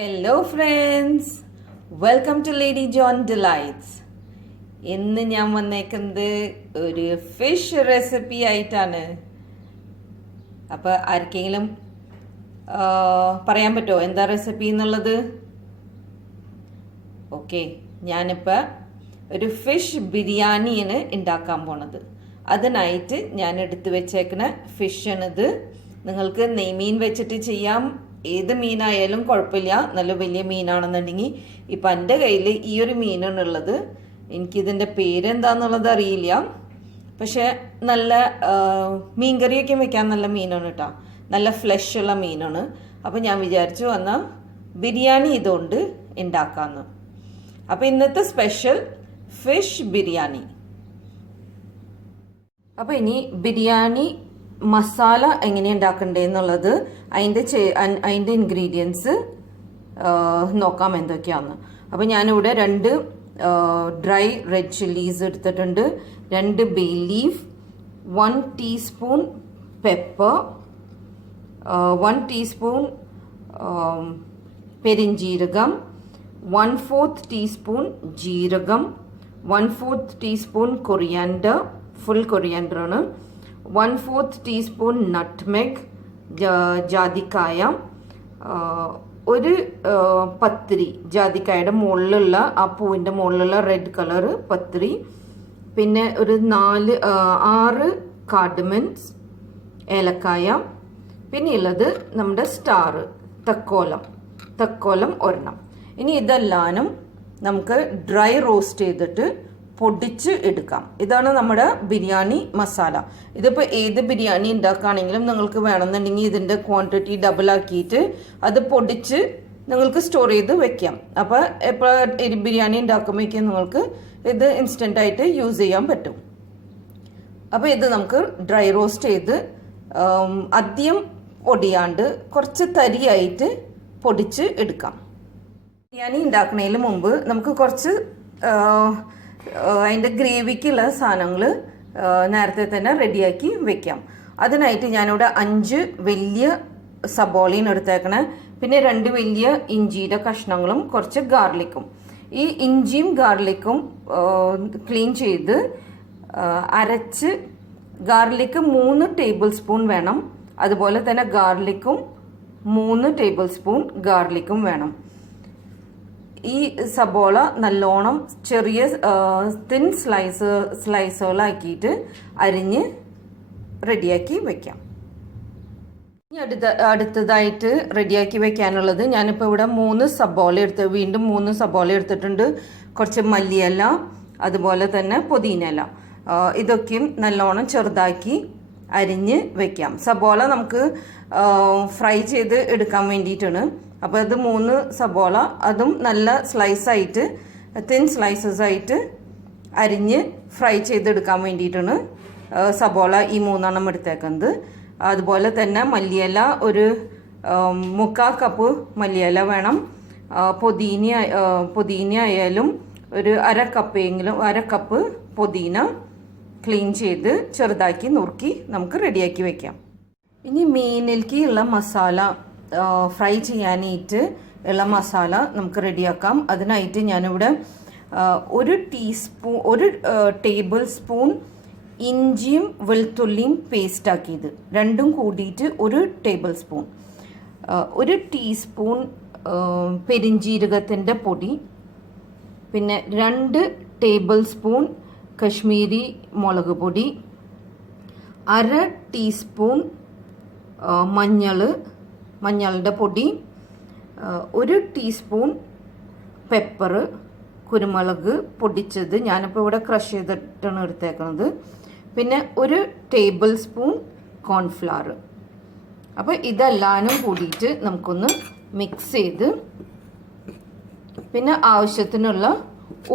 Hello friends, welcome to lady John delights. ഇന്ന് ഞാൻ വന്നേക്കുന്നത് ഒരു ഫിഷ് റെസിപ്പി ആയിട്ടാണ്. അപ്പോൾ ആർക്കെങ്കിലും പറയാൻ പറ്റുമോ എന്താ റെസിപ്പി എന്നുള്ളത്? ഓക്കെ, ഞാനിപ്പോൾ ഒരു ഫിഷ് ബിരിയാണിയാണ് ഉണ്ടാക്കാൻ പോണത്. അതിനായിട്ട് ഞാൻ എടുത്തു വെച്ചേക്കുന്ന ഫിഷാണിത്. നിങ്ങൾക്ക് നെയ്മീൻ വെച്ചിട്ട് ചെയ്യാം, ഏത് മീനായാലും കുഴപ്പമില്ല. നല്ല വലിയ മീനാണെന്നുണ്ടെങ്കിൽ ഇപ്പം എൻ്റെ കയ്യിൽ ഈ ഒരു മീനാണുള്ളത്. എനിക്കിതിൻ്റെ പേരെന്താന്നുള്ളത് അറിയില്ല, പക്ഷെ നല്ല മീൻകറിയൊക്കെ വെക്കാൻ നല്ല മീനാണ് കേട്ടോ. നല്ല ഫ്ലഷ് ഉള്ള മീനാണ്. അപ്പം ഞാൻ വിചാരിച്ചു എന്നാൽ ബിരിയാണി ഇതുകൊണ്ട് ഉണ്ടാക്കാമെന്ന്. അപ്പം ഇന്നത്തെ സ്പെഷ്യൽ ഫിഷ് ബിരിയാണി. അപ്പം ഇനി ബിരിയാണി മസാല എങ്ങനെ ഉണ്ടാക്കണ്ടേന്നുള്ളത് അതിൻ്റെ ഇൻഗ്രീഡിയൻസ് നോക്കാം എന്തൊക്കെയാണെന്ന്. അപ്പോൾ ഞാനിവിടെ 2 ഡ്രൈ റെഡ് ചില്ലീസ് എടുത്തിട്ടുണ്ട്, 2 bay leaf, 1 teaspoon pepper, 1 teaspoon പെരിഞ്ജീരകം, 1/4 ടീസ്പൂൺ ജീരകം, 1/4 ടീസ്പൂൺ കൊറിയാൻഡർ, ഫുൾ കൊറിയാൻഡർ ആണ്, 1/4 ടീസ്പൂൺ നട്ട്മെഗ്, ജാതിക്കായ, ഒരു പത്തിരി, ജാതിക്കായുടെ മുകളിലുള്ള ആ പൂവിൻ്റെ മുകളിലുള്ള റെഡ് കളർ പത്തിരി, പിന്നെ ഒരു 6 കാർഡമൻസ്, ഏലക്കായ, പിന്നെ ഉള്ളത് നമ്മുടെ സ്റ്റാർ തക്കോലം ഒരെണ്ണം. ഇനി ഇതെല്ലാനും നമുക്ക് ഡ്രൈ റോസ്റ്റ് ചെയ്തിട്ട് പൊടിച്ച് എടുക്കാം. ഇതാണ് നമ്മുടെ ബിരിയാണി മസാല. ഇതിപ്പോൾ ഏത് ബിരിയാണി ഉണ്ടാക്കുകയാണെങ്കിലും നിങ്ങൾക്ക് വേണമെന്നുണ്ടെങ്കിൽ ഇതിൻ്റെ ക്വാണ്ടിറ്റി ഡബിൾ ആക്കിയിട്ട് അത് പൊടിച്ച് നിങ്ങൾക്ക് സ്റ്റോർ ചെയ്ത് വെക്കാം. അപ്പോൾ എപ്പോൾ ബിരിയാണി ഉണ്ടാക്കുമ്പോഴേക്കും നിങ്ങൾക്ക് ഇത് ഇൻസ്റ്റൻ്റ് ആയിട്ട് യൂസ് ചെയ്യാൻ പറ്റും. അപ്പോൾ ഇത് നമുക്ക് ഡ്രൈ റോസ്റ്റ് ചെയ്ത് അധികം പൊടിയാണ്ട് കുറച്ച് തരിയായിട്ട് പൊടിച്ച് എടുക്കാം. ബിരിയാണി ഉണ്ടാക്കുന്നതിന് മുമ്പ് നമുക്ക് കുറച്ച് അതിൻ്റെ ഗ്രേവിക്കുള്ള സാധനങ്ങൾ നേരത്തെ തന്നെ റെഡിയാക്കി വെക്കാം. അതിനായിട്ട് ഞാനിവിടെ 5 വലിയ സബോളയും എടുത്തേക്കണേ, പിന്നെ 2 വലിയ ഇഞ്ചിയുടെ കഷ്ണങ്ങളും കുറച്ച് ഗാർലിക്കും. ഈ ഇഞ്ചിയും ഗാർലിക്കും ക്ലീൻ ചെയ്ത് അരച്ച്, ഗാർലിക്ക് 3 ടേബിൾ സ്പൂൺ വേണം, അതുപോലെ തന്നെ ഗാർലിക്കും 3 ടേബിൾ സ്പൂൺ ഗാർലിക്കും വേണം. ഈ സബോള നല്ലോണം ചെറിയ തിൻ സ്ലൈസുകളാക്കിയിട്ട് അരിഞ്ഞ് റെഡിയാക്കി വെക്കാം. ഇനി അടുത്തതായിട്ട് റെഡിയാക്കി വെക്കാനുള്ളത്, ഞാനിപ്പോൾ ഇവിടെ 3 സബോള എടുത്തിട്ടുണ്ട്, കുറച്ച് മല്ലിയില, അതുപോലെ തന്നെ പുതിനയില. ഇതൊക്കെയും നല്ലോണം ചെറുതാക്കി അരിഞ്ഞ് വെക്കാം. സബോള നമുക്ക് ഫ്രൈ ചെയ്ത് എടുക്കാൻ വേണ്ടിയിട്ടാണ്. അപ്പോൾ അത് 3 സബോള, അതും നല്ല സ്ലൈസായിട്ട് തിൻ സ്ലൈസസ് ആയിട്ട് അരിഞ്ഞ് ഫ്രൈ ചെയ്തെടുക്കാൻ വേണ്ടിയിട്ടാണ് സബോള ഈ 3 എടുത്തേക്കുന്നത്. അതുപോലെ തന്നെ മല്ലിയില ഒരു 3/4 കപ്പ് മല്ലിയില വേണം. പുതിന ആയാലും ഒരു 1/2 കപ്പ് പുതിന ക്ലീൻ ചെയ്ത് ചെറുതാക്കി നുറുക്കി നമുക്ക് റെഡിയാക്കി വെക്കാം. ഇനി മീനിലേക്ക് ഉള്ള മസാല, ഫ്രൈ ചെയ്യാനായിട്ട് ഉള്ള മസാല നമുക്ക് റെഡിയാക്കാം. അതിനായിട്ട് ഞാനിവിടെ 1 ടേബിൾ സ്പൂൺ ഇഞ്ചിയും വെളുത്തുള്ളിയും പേസ്റ്റ് ആക്കിയത്, രണ്ടും കൂടിയിട്ട് 1 ടേബിൾ സ്പൂൺ, 1 ടീസ്പൂൺ പെരിഞ്ജീരകത്തിൻ്റെ പൊടി, പിന്നെ 2 ടേബിൾ സ്പൂൺ കശ്മീരി മുളക് പൊടി, 1/2 ടീസ്പൂൺ മഞ്ഞളുടെ പൊടി, 1 ടീസ്പൂൺ പെപ്പർ, കുരുമുളക് പൊടിച്ചത്, ഞാനിപ്പോൾ ഇവിടെ ക്രഷ് ചെയ്തിട്ടാണ് എടുത്തേക്കുന്നത്, പിന്നെ 1 ടേബിൾ സ്പൂൺ കോൺഫ്ലവർ. അപ്പോൾ ഇതെല്ലാനും കൂടിയിട്ട് നമുക്കൊന്ന് മിക്സ് ചെയ്ത്, പിന്നെ ആവശ്യത്തിനുള്ള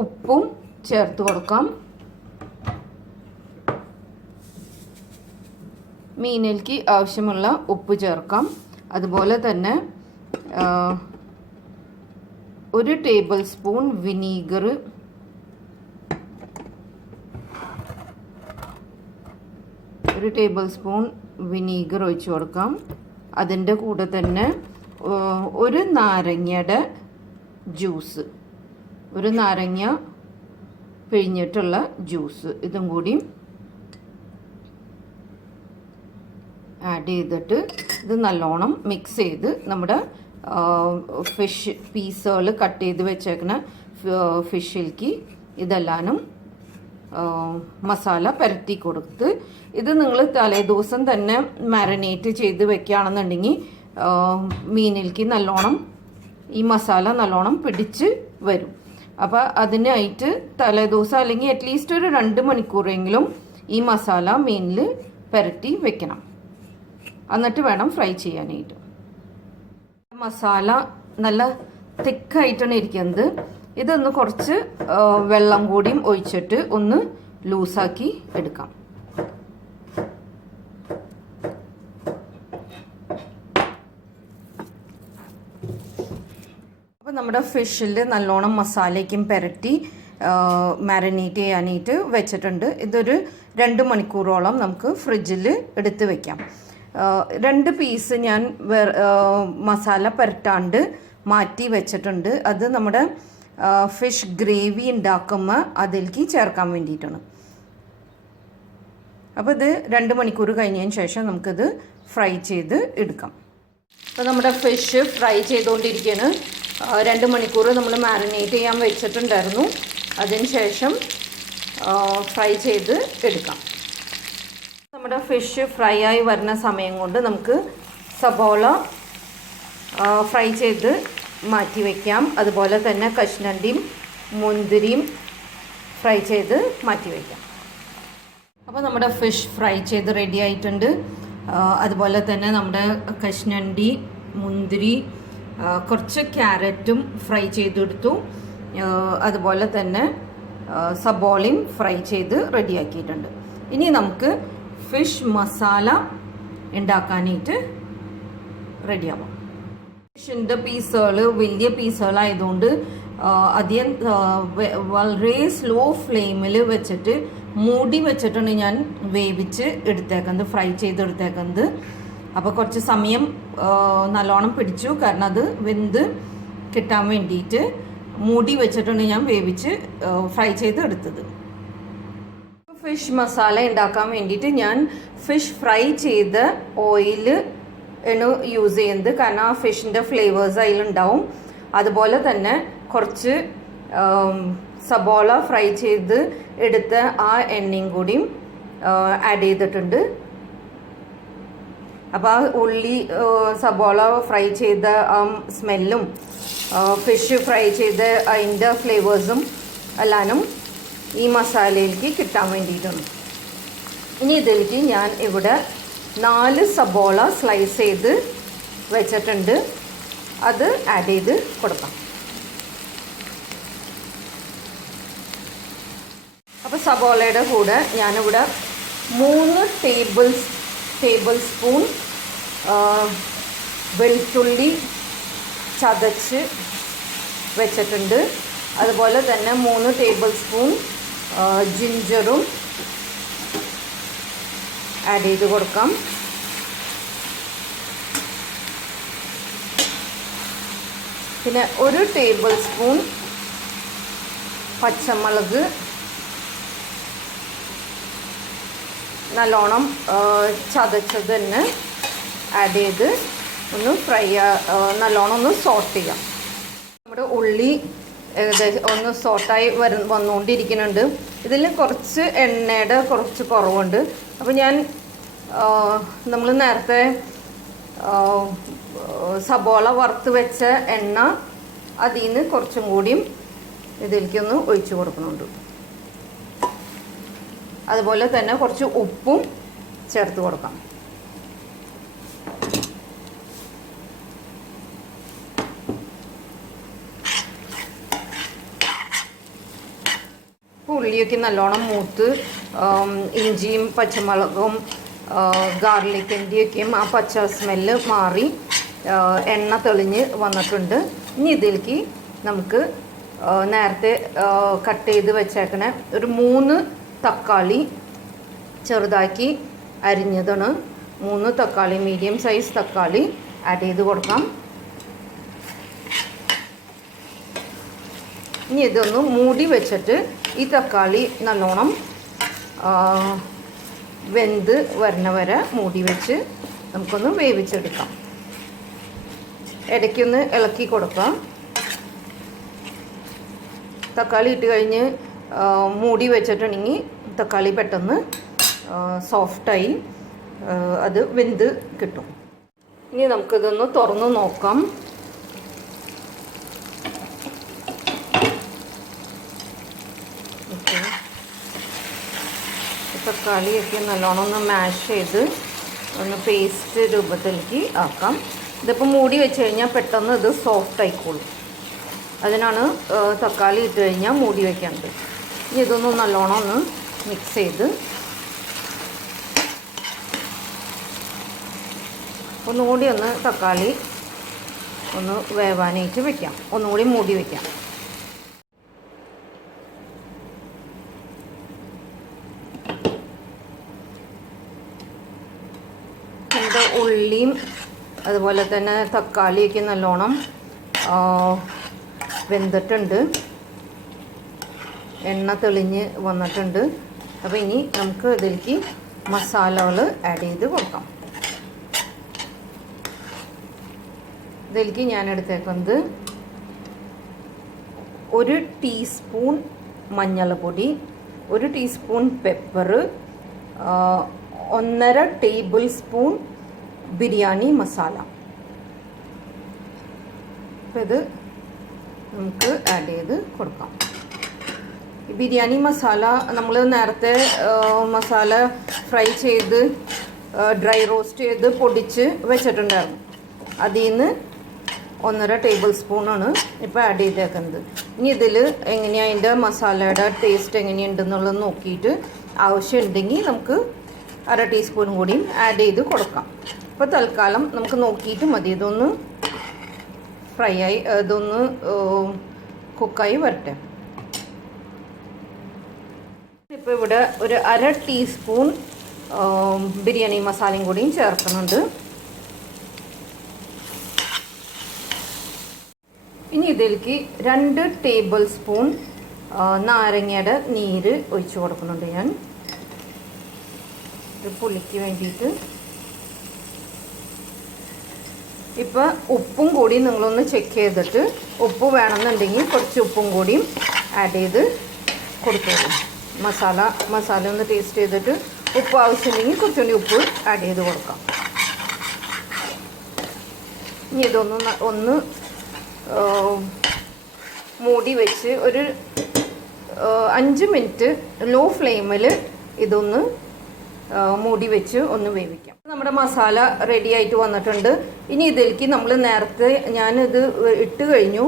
ഉപ്പും ചേർത്ത് കൊടുക്കാം. മീനിലേക്ക് ആവശ്യമുള്ള ഉപ്പ് ചേർക്കാം. അതുപോലെ തന്നെ 1 table spoon vinegar, 1 table spoon vinegar ഒഴിച്ചു കൊടുക്കാം. അതിൻ്റെ കൂടെ തന്നെ ഒരു നാരങ്ങയുടെ ജ്യൂസ്, ഒരു നാരങ്ങ പിഴിഞ്ഞിട്ടുള്ള ജ്യൂസ് ഇതും കൂടി ആഡ് ചെയ്തിട്ട് ഇത് നല്ലോണം മിക്സ് ചെയ്ത് നമ്മുടെ ഫിഷ് പീസുകൾ കട്ട് ചെയ്ത് വെച്ചേക്കുന്ന ഫിഷിലേക്ക് ഇതെല്ലാനും മസാല പുരട്ടി കൊടുത്ത് ഇത് നിങ്ങൾ തലേദിവസം തന്നെ മാരിനേറ്റ് ചെയ്ത് വെക്കുകയാണെന്നുണ്ടെങ്കിൽ മീനിലേക്ക് നല്ലോണം ഈ മസാല നല്ലോണം പിടിച്ച് വരും. അപ്പോൾ അതിനായിട്ട് തലേദിവസം അല്ലെങ്കിൽ അറ്റ്ലീസ്റ്റ് ഒരു 2 മണിക്കൂറെങ്കിലും ഈ മസാല മീനിൽ പുരട്ടി വെക്കണം. എന്നിട്ട് വേണം ഫ്രൈ ചെയ്യാനായിട്ട്. മസാല നല്ല തിക്കായിട്ടാണ് ഇരിക്കുന്നത്. ഇതൊന്ന് കുറച്ച് വെള്ളം കൂടിയും ഒഴിച്ചിട്ട് ഒന്ന് ലൂസാക്കി എടുക്കാം. അപ്പോൾ നമ്മുടെ ഫിഷിൽ നല്ലോണം മസാലയ്ക്കും പുരട്ടി മാരിനേറ്റ് ചെയ്യാനായിട്ട് വെച്ചിട്ടുണ്ട്. ഇതൊരു 2 മണിക്കൂറോളം നമുക്ക് ഫ്രിഡ്ജിൽ എടുത്ത് വെക്കാം. 2 പീസ് ഞാൻ മസാല പുരട്ടാണ്ട് മാറ്റി വെച്ചിട്ടുണ്ട്. അത് നമ്മുടെ ഫിഷ് ഗ്രേവി ഉണ്ടാക്കുമ്പോൾ അതിലേക്ക് ചേർക്കാൻ വേണ്ടിയിട്ടാണ്. അപ്പോൾ ഇത് 2 മണിക്കൂർ കഴിഞ്ഞതിന് ശേഷം നമുക്കിത് ഫ്രൈ ചെയ്ത് എടുക്കാം. അപ്പോൾ നമ്മുടെ ഫിഷ് ഫ്രൈ ചെയ്തുകൊണ്ടിരിക്കുകയാണ്. 2 മണിക്കൂർ നമ്മൾ മാരിനേറ്റ് ചെയ്യാൻ വെച്ചിട്ടുണ്ടായിരുന്നു. അതിന് ശേഷം ഫ്രൈ ചെയ്ത് എടുക്കാം. നമ്മുടെ ഫിഷ് ഫ്രൈ ആയി വരുന്ന സമയം കൊണ്ട് നമുക്ക് സബോള ഫ്രൈ ചെയ്ത് മാറ്റി വയ്ക്കാം. അതുപോലെ തന്നെ കശുവണ്ടിയും മുന്തിരിയും ഫ്രൈ ചെയ്ത് മാറ്റി വയ്ക്കാം. അപ്പോൾ നമ്മുടെ ഫിഷ് ഫ്രൈ ചെയ്ത് റെഡി ആയിട്ടുണ്ട്. അതുപോലെ തന്നെ നമ്മുടെ കശുവണ്ടി, മുന്തിരി, കുറച്ച് ക്യാരറ്റും ഫ്രൈ ചെയ്തെടുത്തു. അതുപോലെ തന്നെ സബോളയും ഫ്രൈ ചെയ്ത് റെഡിയാക്കിയിട്ടുണ്ട്. ഇനി നമുക്ക് ഫിഷ് മസാല ഉണ്ടാക്കാനായിട്ട് റെഡിയാവാം. ഫിഷിൻ്റെ പീസുകൾ വലിയ പീസുകളായതുകൊണ്ട് അധികം വളരെ സ്ലോ ഫ്ലെയിമിൽ വെച്ചിട്ട് മൂടി വെച്ചിട്ടാണ് ഞാൻ വേവിച്ച് എടുത്തേക്കുന്നത്, ഫ്രൈ ചെയ്തെടുത്തേക്കുന്നത്. അപ്പോൾ കുറച്ച് സമയം നല്ലോണം പിടിച്ചു, കാരണം അത് വെന്ത് കിട്ടാൻ വേണ്ടിയിട്ട് മൂടി വെച്ചിട്ടാണ് ഞാൻ വേവിച്ച് ഫ്രൈ ചെയ്ത് എടുത്തത്. ഫിഷ് മസാല ഉണ്ടാക്കാൻ വേണ്ടിയിട്ട് ഞാൻ ഫിഷ് ഫ്രൈ ചെയ്ത ഓയിൽ ആണ് യൂസ് ചെയ്യുന്നത്, കാരണം ആ ഫിഷിൻ്റെ ഫ്ലേവേഴ്സ് അതിലുണ്ടാവും. അതുപോലെ തന്നെ കുറച്ച് സബോള ഫ്രൈ ചെയ്ത് എടുത്ത ആ എണ്ണയും കൂടിയും ആഡ് ചെയ്തിട്ടുണ്ട്. അപ്പോൾ ആ ഉള്ളി സബോള ഫ്രൈ ചെയ്ത ആ സ്മെല്ലും ഫിഷ് ഫ്രൈ ചെയ്ത് അതിൻ്റെ ഫ്ലേവേഴ്സും എല്ലാനും ഈ മസാലയിലേക്ക് കിട്ടാൻ വേണ്ടിയിട്ടാണ്. ഇനി ഇതിലേക്ക് ഞാൻ ഇവിടെ 4 സബോള സ്ലൈസ് ചെയ്ത് വെച്ചിട്ടുണ്ട്. അത് ആഡ് ചെയ്ത് കൊടുക്കാം. അപ്പോൾ സബോളയുടെ കൂടെ ഞാനിവിടെ 3 ടേബിൾ സ്പൂൺ വെളുത്തുള്ളി ചതച്ച് വെച്ചിട്ടുണ്ട്. അതുപോലെ തന്നെ 3 ടേബിൾ സ്പൂൺ ജിഞ്ചറും ആഡ് ചെയ്ത് കൊടുക്കാം. പിന്നെ 1 ടേബിൾ സ്പൂൺ പച്ചമുളക് നല്ലോണം ചതച്ചത് തന്നെ ആഡ് ചെയ്ത് ഒന്ന് നല്ലോണം ഒന്ന് സോട്ട് ചെയ്യാം. നമ്മുടെ ഉള്ളി ഏകദേശം ഒന്ന് സോട്ടായി വന്നുകൊണ്ടിരിക്കുന്നുണ്ട്. ഇതിൽ കുറച്ച് എണ്ണയുടെ കുറച്ച് കുറവുണ്ട്. അപ്പോൾ ഞാൻ നമ്മൾ നേരത്തെ സബോള വറുത്ത് വെച്ച എണ്ണ അതിൽ നിന്ന് കുറച്ചും കൂടിയും ഇതിലേക്കൊന്ന് ഒഴിച്ച് കൊടുക്കുന്നുണ്ട്. അതുപോലെ തന്നെ കുറച്ച് ഉപ്പും ചേർത്ത് കൊടുക്കാം. ഉള്ളിയൊക്കെ നല്ലോണം മൂത്ത് ഇഞ്ചിയും പച്ചമുളകും ഗാർലിക്കിൻ്റെയൊക്കെയും ആ പച്ച സ്മെല്ല് മാറി എണ്ണ തെളിഞ്ഞ് വന്നിട്ടുണ്ട്. ഇനി ഇതിലേക്ക് നമുക്ക് നേരത്തെ കട്ട് ചെയ്ത് വെച്ചേക്കണ ഒരു 3 തക്കാളി ചെറുതാക്കി അരിഞ്ഞതാണ്. 3 തക്കാളി, മീഡിയം സൈസ് തക്കാളി ആഡ് ചെയ്ത് കൊടുക്കാം. ഇനി ഇതൊന്ന് മൂടി വെച്ചിട്ട് ഈ തക്കാളി നല്ലോണം വെന്ത് വരണ വരെ മൂടി വെച്ച് നമുക്കൊന്ന് വേവിച്ചെടുക്കാം. ഇടയ്ക്കൊന്ന് ഇളക്കി കൊടുക്കാം. തക്കാളി ഇട്ട് കഴിഞ്ഞ് മൂടി വെച്ചിട്ടുണ്ടെങ്കിൽ തക്കാളി പെട്ടെന്ന് സോഫ്റ്റായി അത് വെന്ത് കിട്ടും. ഇനി നമുക്കിതൊന്ന് തുറന്ന് നോക്കാം. ഓക്കെ, തക്കാളിയൊക്കെ നല്ലോണം ഒന്ന് മാഷ് ചെയ്ത് ഒന്ന് പേസ്റ്റ് രൂപത്തിലേക്ക് ആക്കാം. ഇതിപ്പോൾ മൂടി വെച്ച് കഴിഞ്ഞാൽ പെട്ടെന്ന് ഇത് സോഫ്റ്റ് ആയിക്കോളും. അതിനാണ് തക്കാളി ഇട്ട് കഴിഞ്ഞാൽ മൂടി വയ്ക്കേണ്ടത്. ഇനി ഇതൊന്ന് നല്ലോണം ഒന്ന് മിക്സ് ചെയ്ത് ഒന്നുകൂടി ഒന്ന് തക്കാളി ഒന്ന് വേവാനായിട്ട് വെക്കാം. ഒന്നുകൂടി മൂടി വയ്ക്കാം. നമ്മുടെ ഉള്ളിയും അതുപോലെ തന്നെ തക്കാളിയൊക്കെ നല്ലോണം വെന്തിട്ടുണ്ട്, എണ്ണ തെളിഞ്ഞ് വന്നിട്ടുണ്ട്. അപ്പോൾ ഇനി നമുക്ക് ഇതിലേക്ക് മസാലകൾ ആഡ് ചെയ്ത് കൊടുക്കാം. ഇതിലേക്ക് ഞാൻ എടുത്തേക്കുന്നത് 1 ടീസ്പൂൺ മഞ്ഞൾപ്പൊടി, 1 teaspoon pepper, 1.5 table spoon biryani masala. അപ്പോൾ ഇത് നമുക്ക് ആഡ് ചെയ്ത് കൊടുക്കാം. ഈ ബിരിയാണി മസാല നമ്മൾ നേരത്തെ മസാല ഫ്രൈ ചെയ്ത് ഡ്രൈ റോസ്റ്റ് ചെയ്ത് പൊടിച്ച് വെച്ചിട്ടുണ്ടായിരുന്നു. അതിൽ നിന്ന് 1.5 ടേബിൾ സ്പൂണാണ് ഇപ്പോൾ ആഡ് ചെയ്തേക്കുന്നത്. ഇനി ഇതിൽ എങ്ങനെയാണ് അതിൻ്റെ മസാലയുടെ ടേസ്റ്റ് എങ്ങനെയുണ്ടെന്നുള്ളത് നോക്കിയിട്ട് ആവശ്യമുണ്ടെങ്കിൽ നമുക്ക് 1/2 ടീസ്പൂൺ കൂടിയും ആഡ് ചെയ്ത് കൊടുക്കാം. അപ്പോൾ തൽക്കാലം നമുക്ക് നോക്കിയിട്ട് മതി. ഇതൊന്ന് ഫ്രൈ ആയി ഇതൊന്ന് കുക്കായി വരട്ടെ. ഇപ്പോൾ ഇവിടെ ഒരു 1/2 ടീസ്പൂൺ ബിരിയാണി മസാലയും കൂടിയും ചേർക്കുന്നുണ്ട്. ഇനി ഇതിലേക്ക് 2 ടേബിൾ സ്പൂൺ നാരങ്ങയുടെ നീര് ഒഴിച്ച് കൊടുക്കുന്നുണ്ട് ഞാൻ, പുളിക്ക് വേണ്ടിയിട്ട്. ഇപ്പോൾ ഉപ്പും കൂടി നിങ്ങളൊന്ന് ചെക്ക് ചെയ്തിട്ട് ഉപ്പ് വേണമെന്നുണ്ടെങ്കിൽ കുറച്ച് ഉപ്പും കൂടിയും ആഡ് ചെയ്ത് കൊടുത്തോളൂ. മസാല ഒന്ന് ടേസ്റ്റ് ചെയ്തിട്ട് ഉപ്പ് ആവശ്യമുണ്ടെങ്കിൽ കുറച്ചുകൂടി ഉപ്പ് ആഡ് ചെയ്ത് കൊടുക്കാം. ഇനി ഒന്ന് മൂടി വെച്ച് ഒരു 5 മിനിറ്റ് ലോ ഫ്ലെയിമിൽ ഇതൊന്ന് മൂടി വെച്ച് ഒന്ന് വേവിക്കാം. നമ്മുടെ മസാല റെഡി ആയിട്ട് വന്നിട്ടുണ്ട്. ഇനി ഇതിലേക്ക് നമ്മൾ നേരത്തെ ഞാനിത് ഇട്ട് കഴിഞ്ഞു,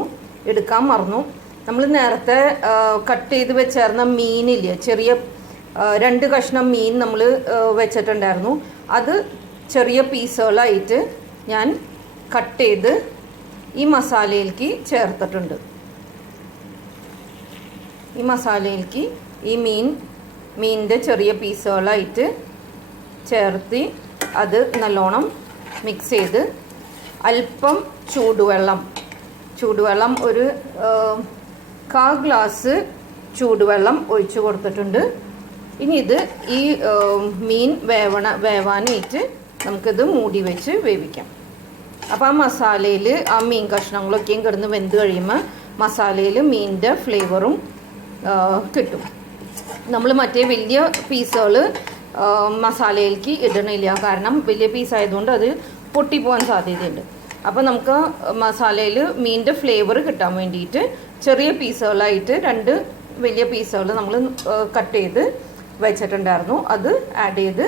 എടുക്കാൻ മറന്നു. നമ്മൾ നേരത്തെ കട്ട് ചെയ്ത് വെച്ചേർന്ന മീനില്ലേ, ചെറിയ 2 കഷ്ണം മീൻ നമ്മൾ വെച്ചിട്ടുണ്ടായിരുന്നു. അത് ചെറിയ പീസുകളായിട്ട് ഞാൻ കട്ട് ചെയ്ത് ഈ മസാലയിലേക്ക് ചേർത്തിട്ടുണ്ട്. ഈ മസാലയിലേക്ക് ഈ മീനിൻ്റെ ചെറിയ പീസുകളായിട്ട് ചേർത്ത് അത് നല്ലോണം മിക്സ് ചെയ്ത് അല്പം ചൂടുവെള്ളം ഒരു 1/4 ഗ്ലാസ് ചൂടുവെള്ളം ഒഴിച്ച് കൊടുത്തിട്ടുണ്ട്. ഇനി ഇത് ഈ മീൻ വേവാനായിട്ട് നമുക്കിത് മൂടി വെച്ച് വേവിക്കാം. അപ്പോൾ ആ മസാലയിൽ ആ മീൻ കഷ്ണങ്ങളൊക്കെയും കിടന്ന് വെന്ത് കഴിയുമ്പോൾ മസാലയിൽ മീനിൻ്റെ ഫ്ലേവറും കിട്ടും. നമ്മൾ മറ്റേ വലിയ പീസുകൾ മസാലയിലേക്ക് ഇടണില്ല, കാരണം വലിയ പീസായതുകൊണ്ട് അത് പൊട്ടിപ്പോകാൻ സാധ്യതയുണ്ട്. അപ്പോൾ നമുക്ക് മസാലയിൽ മീനിൻ്റെ ഫ്ലേവർ കിട്ടാൻ വേണ്ടിയിട്ട് ചെറിയ പീസുകളായിട്ട് 2 വലിയ പീസുകൾ നമ്മൾ കട്ട് ചെയ്ത് വെച്ചിട്ടുണ്ടായിരുന്നു. അത് ആഡ് ചെയ്ത്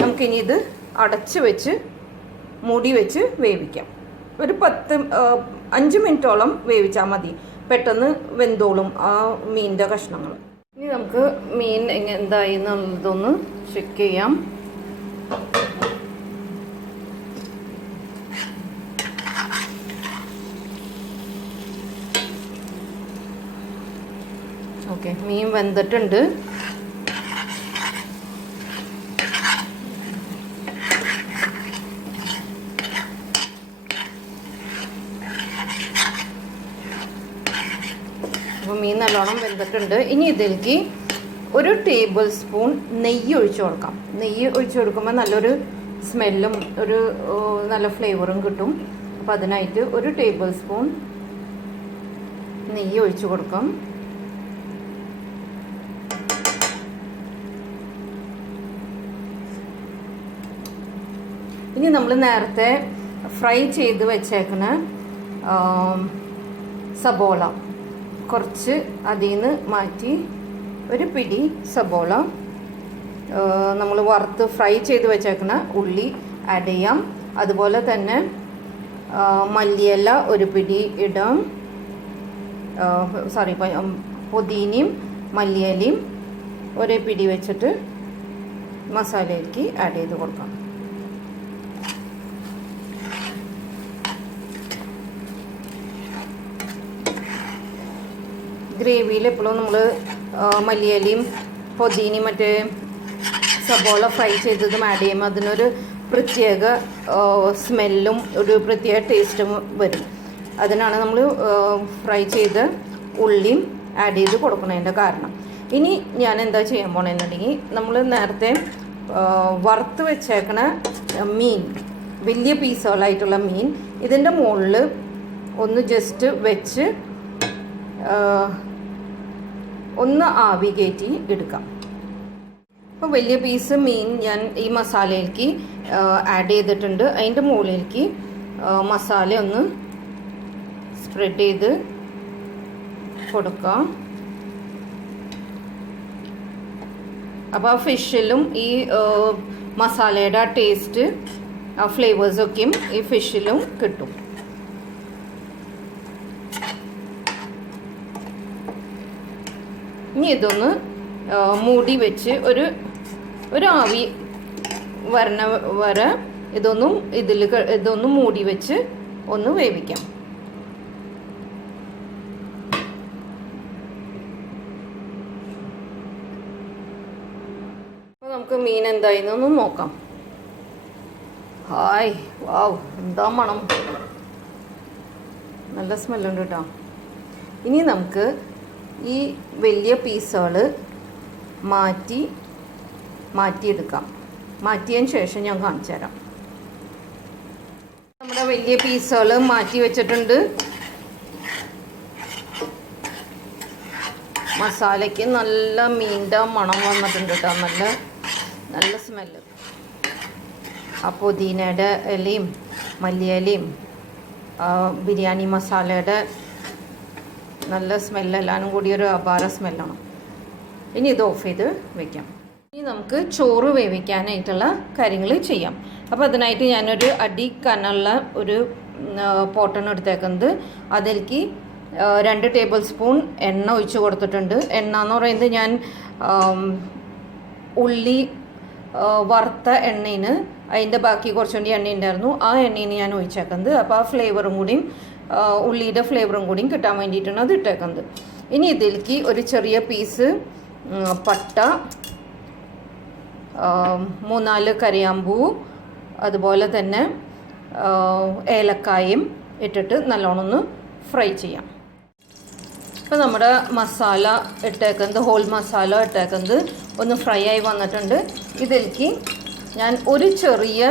നമുക്കിനി ഇത് അടച്ച് വെച്ച് മൂടി വെച്ച് വേവിക്കാം. ഒരു 5 മിനിറ്റോളം വേവിച്ചാൽ മതി, പെട്ടെന്ന് വെന്തോളും ആ മീനിൻ്റെ കഷ്ണങ്ങൾ. ഇനി നമുക്ക് മീൻ എന്തായി എന്നുള്ളതൊന്ന് ചെക്ക് ചെയ്യാം. ഓക്കെ, മീൻ വെന്തിട്ടുണ്ട്. അപ്പോൾ മീൻ നല്ലോണം വെന്തിട്ടുണ്ട്. ഇനി ഇതിലേക്ക് 1 ടേബിൾ സ്പൂൺ നെയ്യ് ഒഴിച്ചു കൊടുക്കാം. നെയ്യ് ഒഴിച്ചു കൊടുക്കുമ്പോൾ നല്ലൊരു സ്മെല്ലും ഒരു നല്ല ഫ്ലേവറും കിട്ടും. അപ്പോൾ അതിനായിട്ട് 1 ടേബിൾ സ്പൂൺ നെയ്യ് ഒഴിച്ചു കൊടുക്കാം. ഇനി നമ്മൾ നേരത്തെ ഫ്രൈ ചെയ്ത് വെച്ചേക്കുന്ന സബോള കുറച്ച് അതിൽ നിന്ന് മാറ്റി 1 പിടി സബോള നമ്മൾ വറുത്ത് ഫ്രൈ ചെയ്ത് വെച്ചേക്കുന്ന ഉള്ളി ആഡ് ചെയ്യാം. അതുപോലെ തന്നെ മല്ലിയില 1 പിടി ഇടാം. പുതിനയും മല്ലിയിലയും 1 പിടി വെച്ചിട്ട് മസാലയിലേക്ക് ആഡ് ചെയ്ത് കൊടുക്കാം. ഗ്രേവിയിൽ എപ്പോഴും നമ്മൾ മല്ലിയിലയും പുതിനയും മറ്റേ സബോള ഫ്രൈ ചെയ്തതും ആഡ് ചെയ്യുമ്പോൾ അതിനൊരു പ്രത്യേക സ്മെല്ലും ഒരു പ്രത്യേക ടേസ്റ്റും വരും. അതിനാണ് നമ്മൾ ഫ്രൈ ചെയ്ത് ഉള്ളിയും ആഡ് ചെയ്ത് കൊടുക്കുന്നതിൻ്റെ കാരണം. ഇനി ഞാൻ എന്താ ചെയ്യാൻ പോണെന്നുണ്ടെങ്കിൽ നമ്മൾ നേരത്തെ വറുത്ത് വെച്ചേക്കണ മീൻ, വലിയ പീസുകളായിട്ടുള്ള മീൻ ഇതിൻ്റെ മുകളിൽ ഒന്ന് ജസ്റ്റ് വെച്ച് ഒന്ന് ആവി കയറ്റി എടുക്കാം. അപ്പോൾ വലിയ പീസ് മീൻ ഞാൻ ഈ മസാലയിലേക്ക് ആഡ് ചെയ്തിട്ടുണ്ട്. അതിൻ്റെ മുകളിലേക്ക് മസാല ഒന്ന് സ്പ്രെഡ് ചെയ്ത് കൊടുക്കാം. അപ്പോൾ ആ ഫിഷിലും ഈ മസാലയുടെ ആ ടേസ്റ്റ്, ആ ഫ്ലേവേഴ്സൊക്കെയും ഈ ഫിഷിലും കിട്ടും. ഇനി ഇതൊന്ന് മൂടി വെച്ച് ഒരു ആവി വരണ വരെ ഇതൊന്ന് മൂടി വെച്ച് ഒന്ന് വേവിക്കാം. അപ്പോൾ നമുക്ക് മീൻ എന്തായിന്നൊന്ന് നോക്കാം. ഹായ്, വാവ്, എന്താ മണം! നല്ല സ്മെല്ലുണ്ട് കേട്ടോ. ഇനി നമുക്ക് ഈ വലിയ പീസുകൾ മാറ്റിയെടുക്കാം. മാറ്റിയതിന് ശേഷം ഞാൻ കാണിച്ചു തരാം. നമ്മുടെ വലിയ പീസുകൾ മാറ്റി വെച്ചിട്ടുണ്ട്. മസാലയ്ക്ക് നല്ല മീൻ്റെ മണം വന്നിട്ടുണ്ട് കേട്ടോ. നല്ല സ്മെല്ല്. ആ പുതിനയുടെ ഇലയും മല്ലിയിലയും ബിരിയാണി മസാലയുടെ നല്ല സ്മെല്ലെല്ലാനും കൂടി ഒരു അപാര സ്മെല്ലാണ്. ഇനി ഇത് ഓഫ് ചെയ്ത് വെക്കാം. ഇനി നമുക്ക് ചോറ് വേവിക്കാനായിട്ടുള്ള കാര്യങ്ങൾ ചെയ്യാം. അപ്പോൾ അതിനായിട്ട് ഞാനൊരു അടി കനുള്ള ഒരു പോട്ടാണ് എടുത്തേക്കുന്നത്. അതിലേക്ക് 2 ടേബിൾ സ്പൂൺ എണ്ണ ഒഴിച്ച് കൊടുത്തിട്ടുണ്ട്. എണ്ണ എന്ന് പറയുന്നത് ഞാൻ ഉള്ളി വറുത്ത എണ്ണയിൽ അതിൻ്റെ ബാക്കി കുറച്ചുകൂടി എണ്ണ ഉണ്ടായിരുന്നു. ആ എണ്ണയിൽ ഞാൻ ഒഴിച്ചേക്കുന്നത്. അപ്പോൾ ആ ഫ്ലേവറും കൂടിയും ഉള്ളിയുടെ ഫ്ലേവറും കൂടിയും കിട്ടാൻ വേണ്ടിയിട്ടാണ് അത് ഇട്ടേക്കുന്നത്. ഇനി ഇതിലേക്ക് ഒരു ചെറിയ പീസ് പട്ട, 3-4 കറിയാമ്പൂ, അതുപോലെ തന്നെ ഏലക്കായും ഇട്ടിട്ട് നല്ലോണം ഒന്ന് ഫ്രൈ ചെയ്യാം. ഇപ്പോൾ നമ്മുടെ മസാല ഇട്ടേക്കുന്നത്, ഹോൾ മസാല ഇട്ടേക്കുന്നത് ഒന്ന് ഫ്രൈ ആയി വന്നിട്ടുണ്ട്. ഇതിലേക്ക് ഞാൻ ഒരു ചെറിയ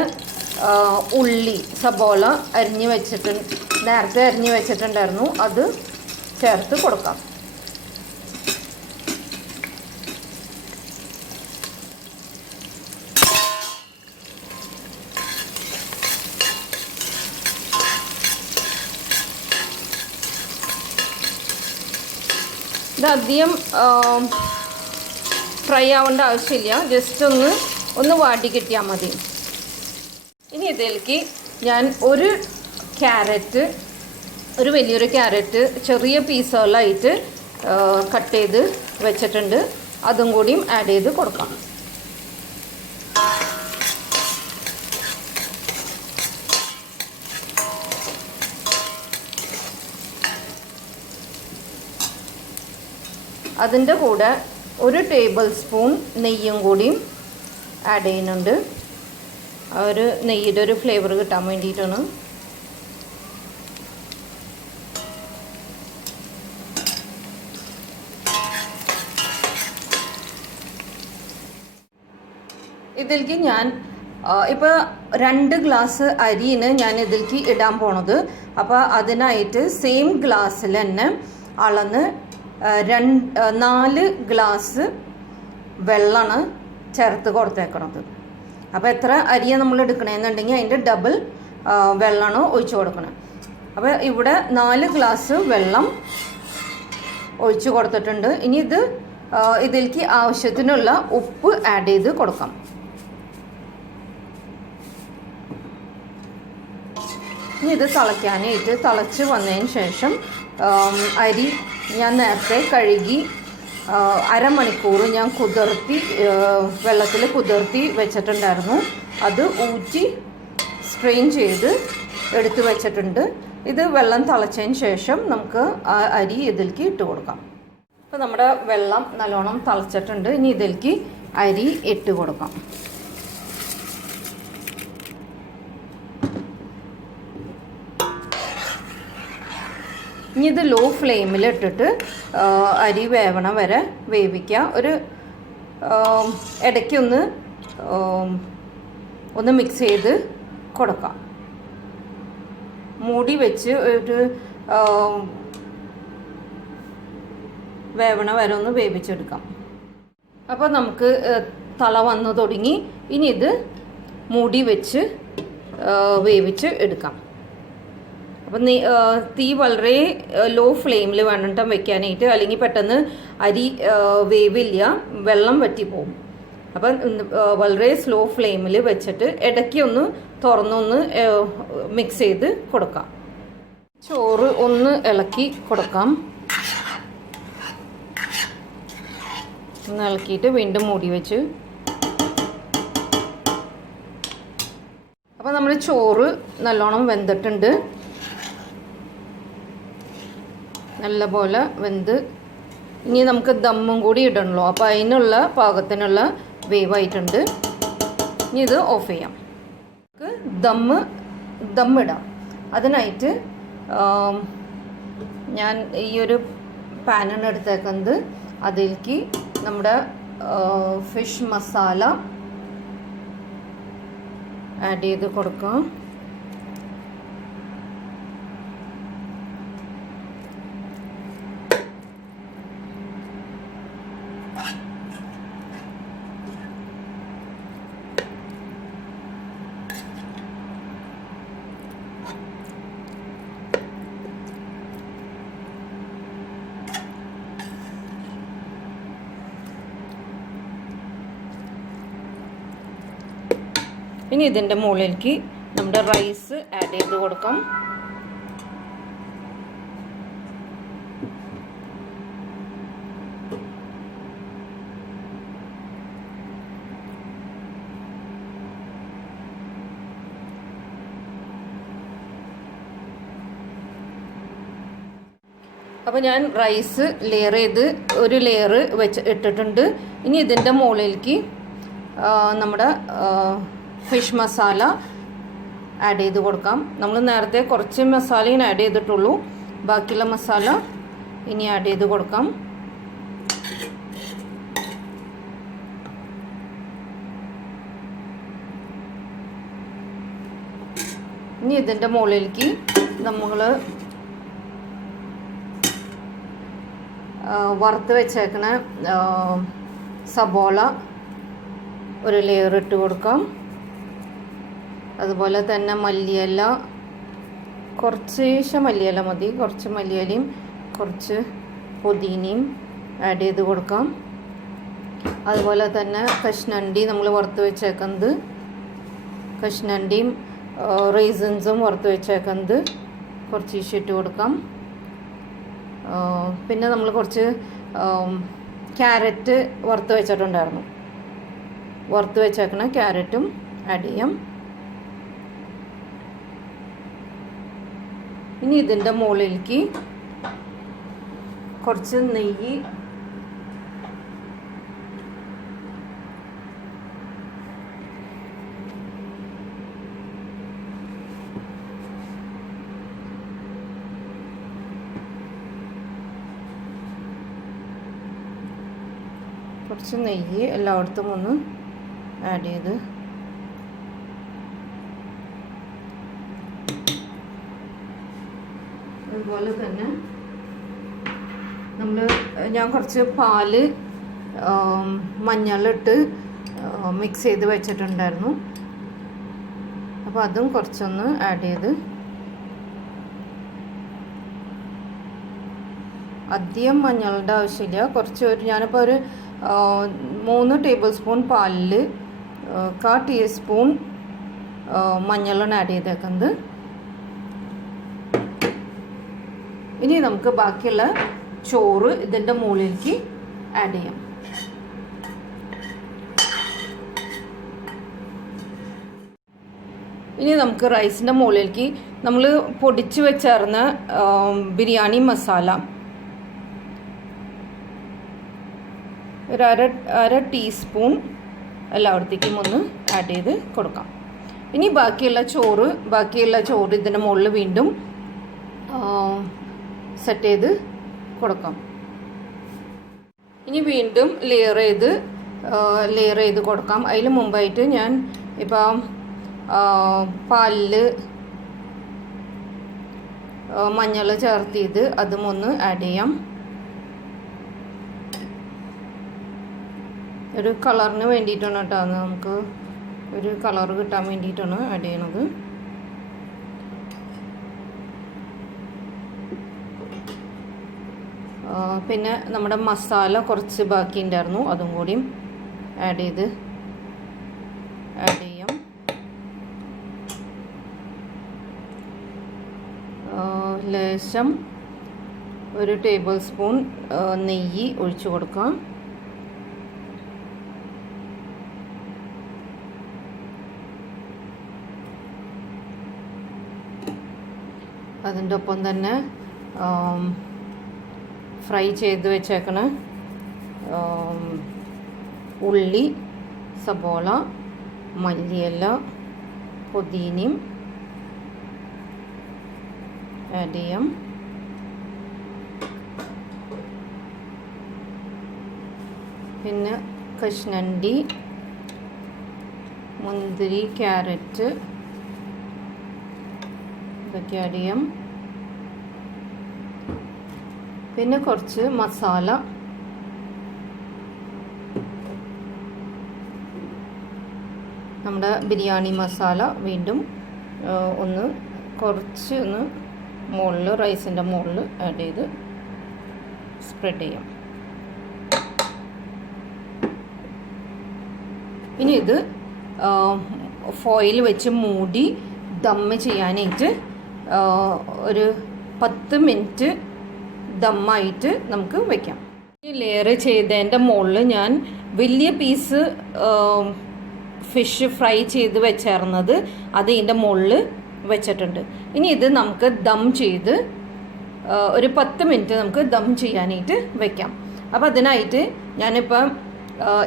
ഉള്ളി സബോള നേരത്തെ അരിഞ്ഞ് വെച്ചിട്ടുണ്ടായിരുന്നു, അത് ചേർത്ത് കൊടുക്കാം. ഇത് അധികം ഫ്രൈ ആവേണ്ട ആവശ്യമില്ല, ജസ്റ്റ് ഒന്ന് വാടി കിട്ടിയാൽ മതി. ഇനി ഇതിലേക്ക് ഞാൻ ഒരു വലിയൊരു ക്യാരറ്റ് ചെറിയ പീസുകളായിട്ട് കട്ട് ചെയ്ത് വെച്ചിട്ടുണ്ട്, അതും കൂടിയും ആഡ് ചെയ്ത് കൊടുക്കാം. അതിൻ്റെ കൂടെ 1 ടേബിൾ സ്പൂൺ നെയ്യും കൂടിയും ആഡ് ചെയ്യുന്നുണ്ട്. ആ ഒരു നെയ്യുടെ ഒരു ഫ്ലേവർ കിട്ടാൻ വേണ്ടിയിട്ടാണ്. ഇതിലേക്ക് ഞാൻ ഇപ്പോൾ 2 ഗ്ലാസ് അരിയാണ് ഞാൻ ഇതിലേക്ക് ഇടാൻ പോണത്. അപ്പോൾ അതിനായിട്ട് സെയിം ഗ്ലാസ്സിൽ തന്നെ അളന്ന് 4 ഗ്ലാസ് വെള്ളമാണ് ചേർത്ത് കൊടുത്തേക്കണത്. അപ്പോൾ എത്ര അരിയാണ് നമ്മൾ എടുക്കണമെന്നുണ്ടെങ്കിൽ അതിൻ്റെ ഡബിൾ വെള്ളമാണ് ഒഴിച്ചു കൊടുക്കണം. അപ്പോൾ ഇവിടെ 4 ഗ്ലാസ് വെള്ളം ഒഴിച്ചു കൊടുത്തിട്ടുണ്ട്. ഇനി ഇതിലേക്ക് ആവശ്യത്തിനുള്ള ഉപ്പ് ആഡ് ചെയ്ത് കൊടുക്കാം. ഇനി ഇത് തിളയ്ക്കാനായിട്ട് തിളച്ച് വന്നതിന് ശേഷം അരി ഞാൻ നേരത്തെ കഴുകി അരമണിക്കൂർ ഞാൻ വെള്ളത്തിൽ കുതിർത്തി വെച്ചിട്ടുണ്ടായിരുന്നു. അത് ഊറ്റി സ്ട്രെയിൻ ചെയ്ത് എടുത്ത് വെച്ചിട്ടുണ്ട്. ഇത് വെള്ളം തിളച്ചതിന് ശേഷം നമുക്ക് ആ അരി ഇതിലേക്ക് ഇട്ട് കൊടുക്കാം. അപ്പോൾ നമ്മുടെ വെള്ളം നല്ലോണം തിളച്ചിട്ടുണ്ട്. ഇനി ഇതിലേക്ക് അരി ഇട്ട് കൊടുക്കാം. ഇനി ഇത് ലോ ഫ്ലെയിമിൽ ഇട്ടിട്ട് അരി വേവണ വരെ വേവിക്കുക. ഒരു ഇടയ്ക്കൊന്ന് മിക്സ് ചെയ്ത് കൊടുക്കാം. മൂടി വെച്ച് ഒരു വേവണ വരെ ഒന്ന് വേവിച്ചെടുക്കാം. അപ്പോൾ നമുക്ക് തള വന്നു തുടങ്ങി. ഇനി ഇത് മൂടി വെച്ച് വേവിച്ച് എടുക്കാം. അപ്പം തീ വളരെ ലോ ഫ്ലെയിമിൽ വേണം വെക്കാനായിട്ട്, അല്ലെങ്കിൽ പെട്ടെന്ന് അരി വേവില്ല, വെള്ളം വറ്റിപ്പോവും. അപ്പം വളരെ സ്ലോ ഫ്ലെയിമിൽ വെച്ചിട്ട് ഇടയ്ക്ക് ഒന്ന് തുറന്നൊന്ന് മിക്സ് ചെയ്ത് കൊടുക്കാം. ചോറ് ഒന്ന് ഇളക്കി കൊടുക്കാം. ഒന്ന് ഇളക്കിയിട്ട് വീണ്ടും മൂടി വെച്ച്. അപ്പോൾ നമ്മൾ ചോറ് നല്ലോണം വെന്തിട്ടുണ്ട്, നല്ലപോലെ വെന്ത്. ഇനി നമുക്ക് ദമ്മും കൂടി ഇടണല്ലോ, അപ്പോൾ അതിനുള്ള പാകത്തിനുള്ള വേവായിട്ടുണ്ട്. ഇനി ഇത് ഓഫ് ചെയ്യാം. നമുക്ക് ദമ്മിടാം. അതിനായിട്ട് ഞാൻ ഈ ഒരു പാനാണ് എടുത്തേക്കുന്നത്. അതിലേക്ക് നമ്മുടെ ഫിഷ് മസാല ആഡ് ചെയ്ത് കൊടുക്കാം. ഇനി ഇതിൻ്റെ മുകളിലേക്ക് നമ്മുടെ റൈസ് ആഡ് ചെയ്ത് കൊടുക്കാം. അപ്പോൾ ഞാൻ റൈസ് ലെയർ ചെയ്ത് ഒരു ലെയർ വെച്ച് ഇട്ടിട്ടുണ്ട്. ഇനി ഇതിൻ്റെ മുകളിലേക്ക് നമ്മുടെ ഫിഷ് മസാല ആഡ് ചെയ്ത് കൊടുക്കാം. നമ്മൾ നേരത്തെ കുറച്ച് മസാലയും ആഡ് ചെയ്തിട്ടുള്ളൂ, ബാക്കിയുള്ള മസാല ഇനി ആഡ് ചെയ്ത് കൊടുക്കാം. ഇനി ഇതിൻ്റെ മുകളിലേക്ക് നമ്മൾ വറുത്ത് വെച്ചേക്കണ സബോള ഒരു ലെയർ ഇട്ട് കൊടുക്കാം. അതുപോലെ തന്നെ മല്ലിയില, കുറച്ച് മല്ലിയില മതി, കുറച്ച് മല്ലിയിലയും കുറച്ച് പുതിനയും ആഡ് ചെയ്ത് കൊടുക്കാം. അതുപോലെ തന്നെ കഷ്ണണ്ടി നമ്മൾ വറുത്ത് വെച്ചേക്കുന്നത്, കഷ്ണണ്ടിയും റൈസിൻസും വറുത്ത് വെച്ചേക്കുന്നത് കുറച്ച് ഇട്ട് കൊടുക്കാം. പിന്നെ നമ്മൾ കുറച്ച് ക്യാരറ്റ് വറുത്ത് വെച്ചിട്ടുണ്ടായിരുന്നു, വറുത്ത് വെച്ചേക്കണ ക്യാരറ്റും ആഡ് ചെയ്യാം. ഇനി ഇതിൻ്റെ മുകളിലേക്ക് കുറച്ച് നെയ്യ് എല്ലായിടത്തും ഒന്ന് ആഡ് ചെയ്ത് അതുപോലെ തന്നെ ഞാൻ കുറച്ച് പാല് മഞ്ഞളിട്ട് മിക്സ് ചെയ്ത് വെച്ചിട്ടുണ്ടായിരുന്നു. അപ്പോൾ അതും കുറച്ചൊന്ന് ആഡ് ചെയ്ത് അധികം മഞ്ഞളുടെ ആവശ്യമില്ല. ഞാനിപ്പോൾ ഒരു 3 ടേബിൾ സ്പൂൺ പാലിൽ 1/4 ടീസ്പൂൺ മഞ്ഞളാണ് ആഡ് ചെയ്തേക്കുന്നത്. ഇനി നമുക്ക് ബാക്കിയുള്ള ചോറ് ഇതിൻ്റെ മുകളിലേക്ക് ആഡ് ചെയ്യാം. ഇനി നമുക്ക് റൈസിൻ്റെ മുകളിലേക്ക് നമ്മൾ പൊടിച്ച് വെച്ചേർന്ന ബിരിയാണി മസാല ഒരു അര ടീസ്പൂൺ എല്ലായിടത്തേക്കും ഒന്ന് ആഡ് ചെയ്ത് കൊടുക്കാം. ഇനി ബാക്കിയുള്ള ചോറ് ഇതിൻ്റെ മുകളിൽ വീണ്ടും സെറ്റ് ചെയ്ത് കൊടുക്കാം. ഇനി വീണ്ടും ലെയർ ചെയ്ത് കൊടുക്കാം. അതിന് മുമ്പായിട്ട് ഞാൻ ഇപ്പം പാലിൽ മഞ്ഞൾ ചേർത്തിയത് അതും ഒന്ന് ആഡ് ചെയ്യാം. ഒരു കളറിന് വേണ്ടിയിട്ടാണ് കേട്ടോ, നമുക്ക് ഒരു കളർ കിട്ടാൻ വേണ്ടിയിട്ടാണ് ആഡ് ചെയ്യണത്. പിന്നെ നമ്മുടെ മസാല കുറച്ച് ബാക്കി ഉണ്ടായിരുന്നു, അതും കൂടിയും ആഡ് ചെയ്യാം. ലേശം ഒരു ടേബിൾ സ്പൂൺ നെയ്യ് ഒഴിച്ചു കൊടുക്കാം. അതിൻ്റെ ഒപ്പം തന്നെ ഫ്രൈ ചെയ്ത് വെച്ചേക്കണ ഉള്ളി, സബോള, മല്ലിയില, പുതിനയും ആഡ് ചെയ്യാം. പിന്നെ കശുവണ്ടി, മുന്തിരി, ക്യാരറ്റ് ഇതൊക്കെ ആഡ് ചെയ്യാം. പിന്നെ കുറച്ച് മസാല, നമ്മുടെ ബിരിയാണി മസാല വീണ്ടും ഒന്ന് മുകളിൽ റൈസിൻ്റെ മുകളിൽ ആഡ് ചെയ്ത് സ്പ്രെഡ് ചെയ്യാം. ഇനി ഇത് ഫോയിൽ വെച്ച് മൂടി ദമ്മ് ചെയ്യാനായിട്ട് ഒരു 10 മിനിറ്റ് ദമ്മായിട്ട് നമുക്ക് വെക്കാം. ഈ ലെയർ ചെയ്തതിൻ്റെ മുകളിൽ ഞാൻ വലിയ പീസ് ഫിഷ് ഫ്രൈ ചെയ്ത് വെച്ചേർന്നത് അത് ഇതിൻ്റെ മുകളിൽ വെച്ചിട്ടുണ്ട്. ഇനി ഇത് നമുക്ക് ദം ചെയ്ത് ഒരു 10 മിനിറ്റ് നമുക്ക് ദം ചെയ്യാനായിട്ട് വെക്കാം. അപ്പോൾ അതിനായിട്ട് ഞാനിപ്പം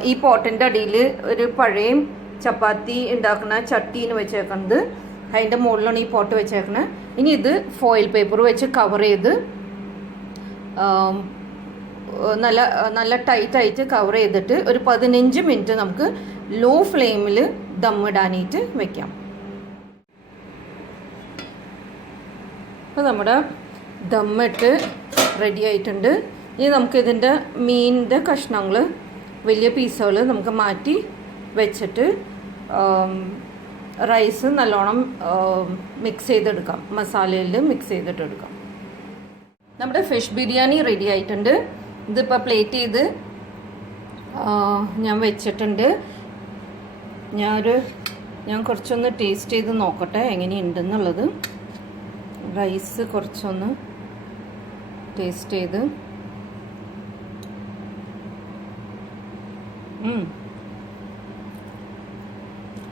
ഈ പോട്ടിൻ്റെ അടിയിൽ ഒരു പഴയ ചപ്പാത്തി ഉണ്ടാക്കുന്ന ചട്ടീന്ന് വെച്ചേക്കുന്നത്, അതിൻ്റെ മുകളിലാണ് ഈ പോട്ട് വെച്ചേക്കുന്നത്. ഇനി ഇത് ഫോയിൽ പേപ്പർ വെച്ച് കവർ ചെയ്ത് നല്ല ടൈറ്റായിട്ട് കവർ ചെയ്തിട്ട് ഒരു 15 മിനിറ്റ് നമുക്ക് ലോ ഫ്ലെയിമിൽ ദമ്മിടാനായിട്ട് വെക്കാം. അപ്പോൾ നമ്മുടെ ദമ്മിട്ട് റെഡി ആയിട്ടുണ്ട്. ഇനി നമുക്കിതിൻ്റെ മീനിൻ്റെ കഷ്ണങ്ങൾ വലിയ പീസുകൾ നമുക്ക് മാറ്റി വെച്ചിട്ട് റൈസ് നല്ലോണം മിക്സ് ചെയ്തെടുക്കാം, മസാലയിൽ മിക്സ് ചെയ്തിട്ടെടുക്കാം. നമ്മുടെ ഫിഷ് ബിരിയാണി റെഡി ആയിട്ടുണ്ട്. ഇതിപ്പോൾ പ്ലേറ്റ് ചെയ്ത് ഞാൻ വെച്ചിട്ടുണ്ട്. ഞാൻ കുറച്ചൊന്ന് ടേസ്റ്റ് ചെയ്ത് നോക്കട്ടെ എങ്ങനെയുണ്ടെന്നുള്ളത്. റൈസ് കുറച്ചൊന്ന് ടേസ്റ്റ് ചെയ്ത്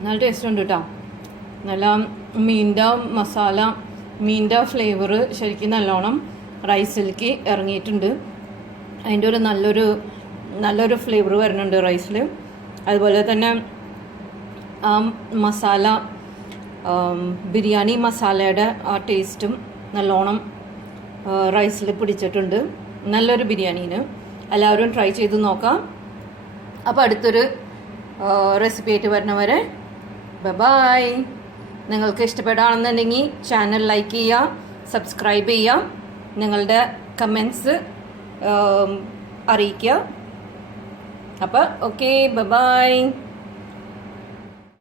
നല്ല ടേസ്റ്റ് ഉണ്ട് കേട്ടോ. നല്ല മീനിൻ്റെ മസാല, മീനിൻ്റെ ഫ്ലേവർ ശരിക്കും നല്ലോണം റൈസിലേക്ക് ഇറങ്ങിയിട്ടുണ്ട്. അതിൻ്റെ ഒരു നല്ലൊരു ഫ്ലേവർ വരുന്നുണ്ട് റൈസിൽ. അതുപോലെ തന്നെ ആ മസാല, ബിരിയാണി മസാലയുടെ ആ ടേസ്റ്റും നല്ലോണം റൈസിൽ പിടിച്ചിട്ടുണ്ട്. നല്ലൊരു ബിരിയാണീന് എല്ലാവരും ട്രൈ ചെയ്ത് നോക്കാം. അപ്പോൾ അടുത്തൊരു റെസിപ്പി ആയിട്ട് വരുന്നവരെ ബൈ. നിങ്ങൾക്ക് ഇഷ്ടപ്പെടുകയാണെന്നുണ്ടെങ്കിൽ ചാനൽ ലൈക്ക് ചെയ്യുക, സബ്സ്ക്രൈബ് ചെയ്യുക, നിങ്ങളുടെ കമൻസ് അറിയിക്കുക. അപ്പോൾ ഓക്കെ, ബൈ.